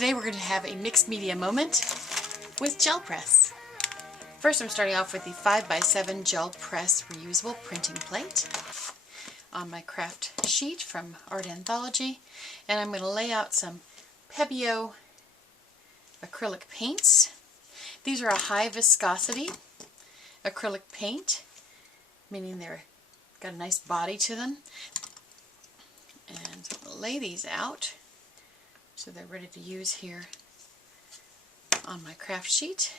Today we're going to have a mixed media moment with gel press. First I'm starting off with the 5x7 gel press reusable printing plate on my craft sheet from Art Anthology, and I'm going to lay out some Pebeo acrylic paints. These are a high viscosity acrylic paint, meaning they're got a nice body to them. And I'll lay these out so they're ready to use here on my craft sheet.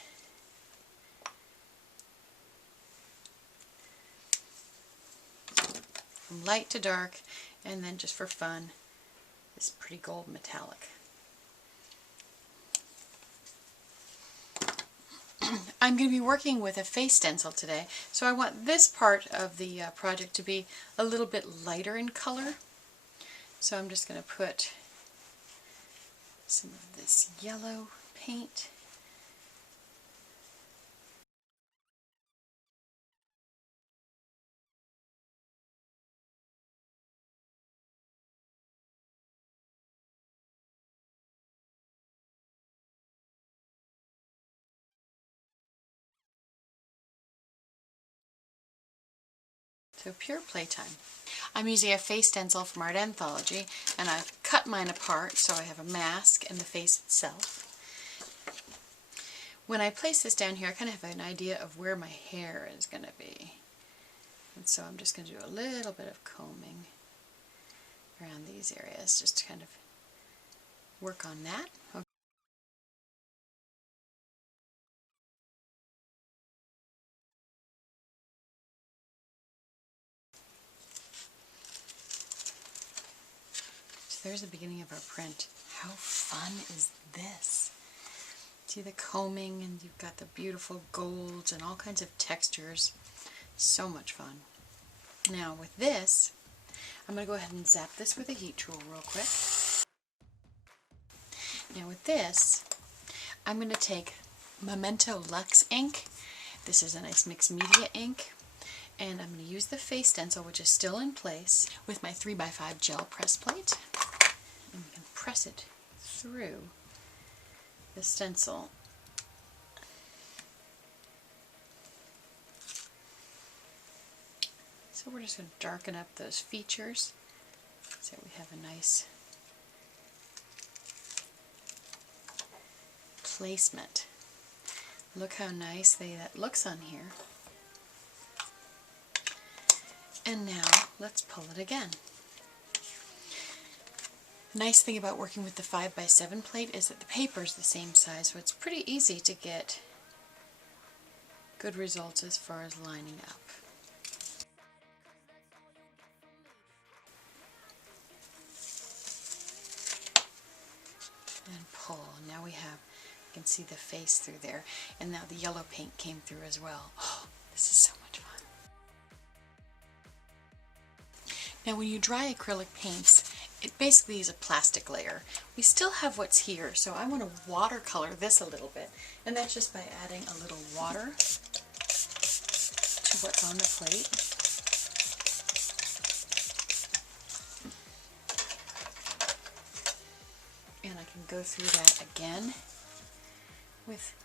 From light to dark, and then just for fun, this pretty gold metallic. I'm going to be working with a face stencil today, so I want this part of the project to be a little bit lighter in color. So I'm just going to put some of this yellow paint. So pure playtime. I'm using a face stencil from Art Anthology, and I've cut mine apart so I have a mask and the face itself. When I place this down here, I kind of have an idea of where my hair is going to be. And so I'm just going to do a little bit of combing around these areas just to kind of work on that. Okay. So there's the beginning of our print. How fun is this? See the combing, and you've got the beautiful golds and all kinds of textures. So much fun. Now with this, I'm going to go ahead and zap this with a heat tool real quick. Now with this, I'm going to take Memento Luxe ink. This is a nice mixed media ink. And I'm going to use the face stencil, which is still in place, with my 3x5 gel press plate. And we can press it through the stencil. So we're just going to darken up those features so we have a nice placement. Look how nice that looks on here. And now let's pull it again. The nice thing about working with the 5x7 plate is that the paper is the same size, so it's pretty easy to get good results as far as lining up. And pull. Now we can see the face through there, and now the yellow paint came through as well. Oh, this is so much fun. Now when you dry acrylic paints, it basically is a plastic layer. We still have what's here, so I want to watercolor this a little bit, and that's just by adding a little water to what's on the plate. And I can go through that again with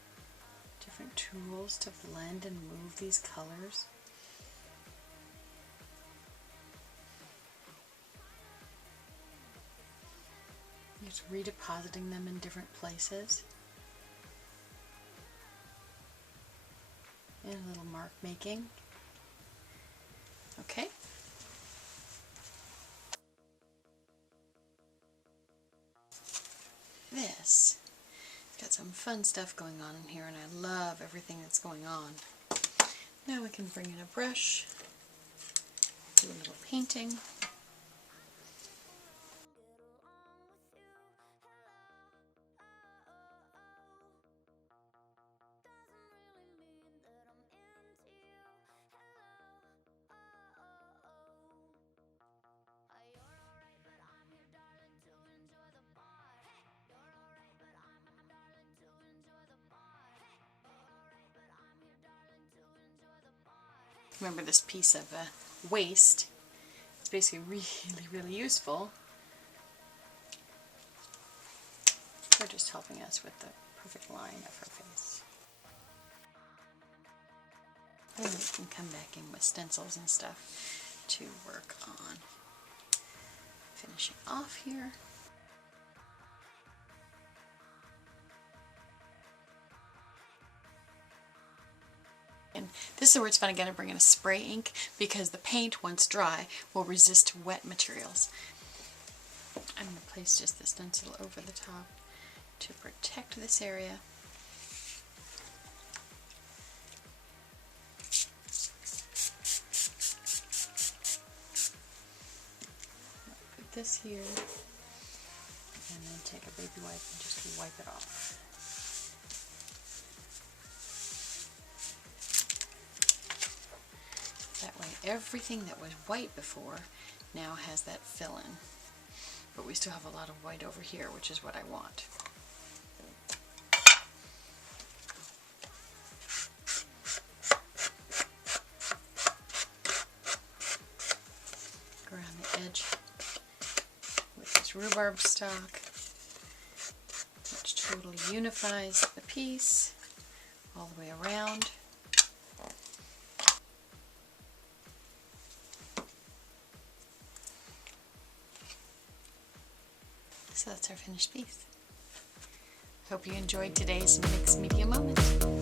different tools to blend and move these colors. Just redepositing them in different places. And a little mark making. Okay. This. It's got some fun stuff going on in here, and I love everything that's going on. Now we can bring in a brush, do a little painting. Remember this piece of waste. It's basically really, really useful. They're just helping us with the perfect line of her face. And we can come back in with stencils and stuff to work on finishing off here. And this is where it's fun again to bring in a spray ink, because the paint, once dry, will resist wet materials. I'm going to place just the stencil over the top to protect this area. Put this here, and then take a baby wipe and just wipe it off. That way everything that was white before now has that fill-in. But we still have a lot of white over here, which is what I want. Around the edge with this rhubarb stock, which totally unifies the piece all the way around. So that's our finished piece. Hope you enjoyed today's mixed media moment.